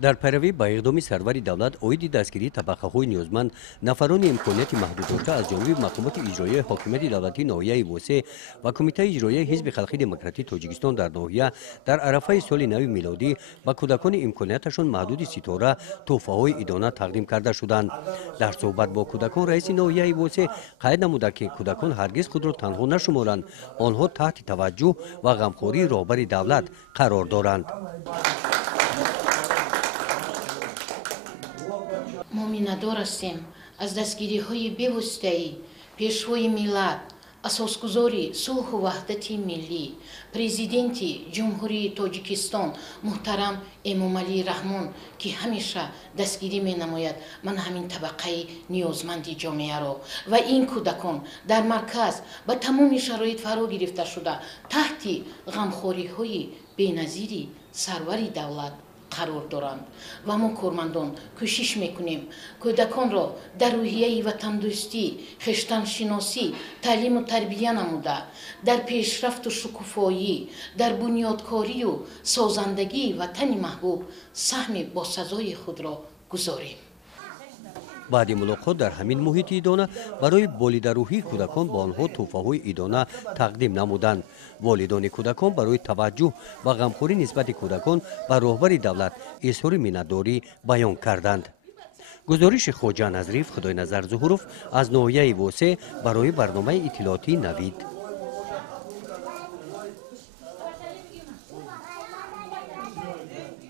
در پیروی با اقدام سرور دولت اوید دستگیری طبقه‌های نیازمند نفران امکانات محدود داشته از جانب مقامات اجرایی حاکمیت دولتی ناحیه وسه و کمیته اجرایی حزب خلقی دموکراتی تاجیکستان در ناحیه در عرفه سال نو میلادی به کودکان امکاناتشان محدود ستاره تحفه‌های عیدانه تقدیم کرده شدند. در صحبت با کودکان رئیس ناحیه وسه قید نموده که کودکان هرگز خود را تنها نشمارند، آنها تحت توجه و غمخواری رهبر دولت قرار دارند. ما میندار هستیم از دستگیری های بی‌واسطه‌ای پیشوای ملت، اساسگزاری صلح و وحدت ملی، پرزیدنت جمهوری تاجیکستان محترم امامعلی رحمان که همیشه دستگیری می نماید من همین طبقه نیازمندی جامعه را و این کودکان در مرکز با تمام شرایط فرا گرفته شده تحت غمخواری های بی‌نظیری سرور دولت قرار دارند و ما کارمندان کوشش میکنیم کودکان را در روحیه وطن دوستی، خویشتن شناسی، تعلیم و تربیت نموده در پیشرفت و شکوفایی، در بنیادکاری و سازندگی وطن محبوب سهم با سزای خود را گذاریم. بعد ملاقات در همین محیط عیدانه برای بالیدروحی کودکان با آنها تحفه‌های عیدانه تقدیم نمودند. والدان کودکان برای توجه و غمخوری نسبت کودکان به رهبر دولت اظهار منتداری بیان کردند. گزارش خواجه نظریف خدای نظر ظهوروف از ناحیه وسه برای برنامه اطلاعاتی نوید.